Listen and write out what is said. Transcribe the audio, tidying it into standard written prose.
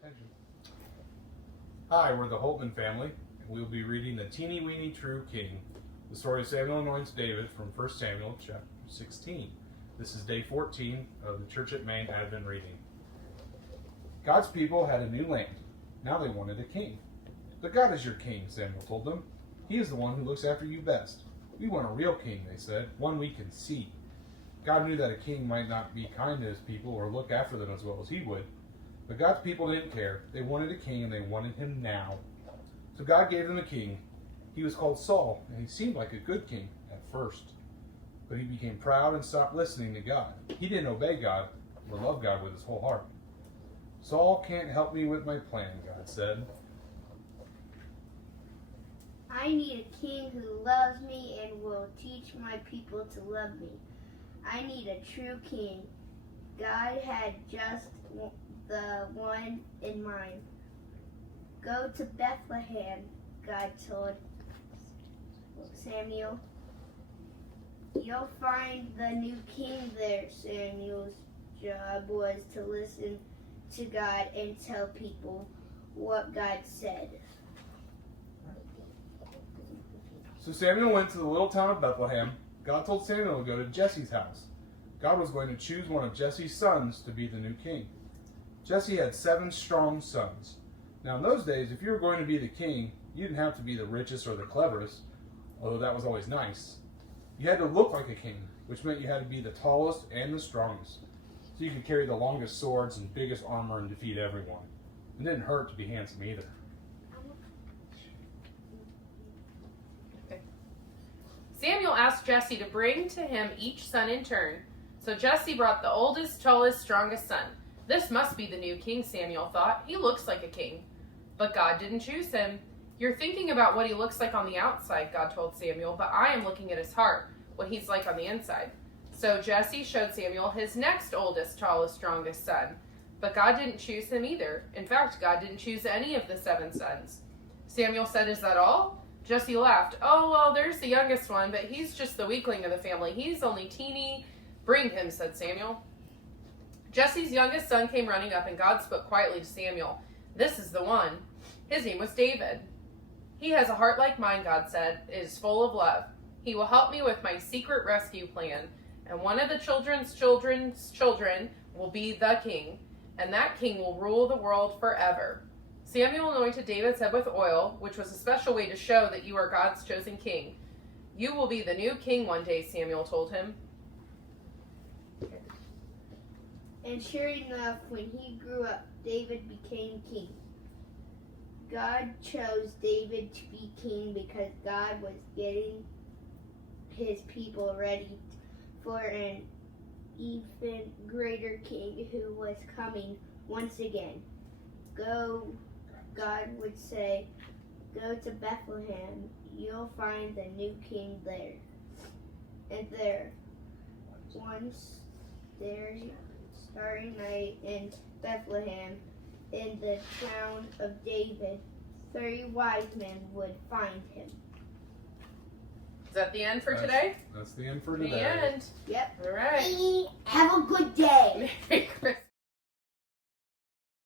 Attention. Hi, we're the Holtman family, and we'll be reading The Teeny Weeny True King, the story of Samuel anoints David from 1 Samuel chapter 16. This is day 14 of the Church at Main Advent reading. God's people had a new land. Now they wanted a king. But God is your king, Samuel told them. He is the one who looks after you best. We want a real king, they said, one we can see. God knew that a king might not be kind to his people or look after them as well as he would. But God's people didn't care. They wanted a king, and they wanted him now. So God gave them a king. He was called Saul, and he seemed like a good king at first. But he became proud and stopped listening to God. He didn't obey God or love God with his whole heart. Saul can't help me with my plan, God said. I need a king who loves me and will teach my people to love me. I need a true king. God had just the one in mind. Go to Bethlehem, God told Samuel. You'll find the new king there. Samuel's job was to listen to God and tell people what God said. So Samuel went to the little town of Bethlehem. God told Samuel to go to Jesse's house. God was going to choose one of Jesse's sons to be the new king. Jesse had 7 strong sons. Now in those days, if you were going to be the king, you didn't have to be the richest or the cleverest, although that was always nice. You had to look like a king, which meant you had to be the tallest and the strongest, so you could carry the longest swords and biggest armor and defeat everyone. It didn't hurt to be handsome either. Samuel asked Jesse to bring to him each son in turn. So Jesse brought the oldest, tallest, strongest son. This must be the new king, Samuel thought. He looks like a king. But God didn't choose him. You're thinking about what he looks like on the outside, God told Samuel, but I am looking at his heart, what he's like on the inside. So Jesse showed Samuel his next oldest, tallest, strongest son. But God didn't choose him either. In fact, God didn't choose any of the 7 sons. Samuel said, "Is that all?" Jesse laughed. "Oh, well, there's the youngest one, but he's just the weakling of the family. He's only teeny." "Bring him," said Samuel. Jesse's youngest son came running up, and God spoke quietly to Samuel. "This is the one." His name was David. "He has a heart like mine," God said. "It is full of love. He will help me with my secret rescue plan, and one of the children's children will be the king, and that king will rule the world forever." Samuel anointed David's head with oil, which was a special way to show that you are God's chosen king. "You will be the new king one day," Samuel told him. And sure enough, when he grew up, David became king. God chose David to be king because God was getting his people ready for an even greater king who was coming once again. God would say, "Go to Bethlehem. You'll find the new king there." And there, one starry night in Bethlehem, in the town of David, 3 wise men would find him. Is that the end for today? That's the end for The today. end. Yep. All right. Have a good day. Merry Christmas.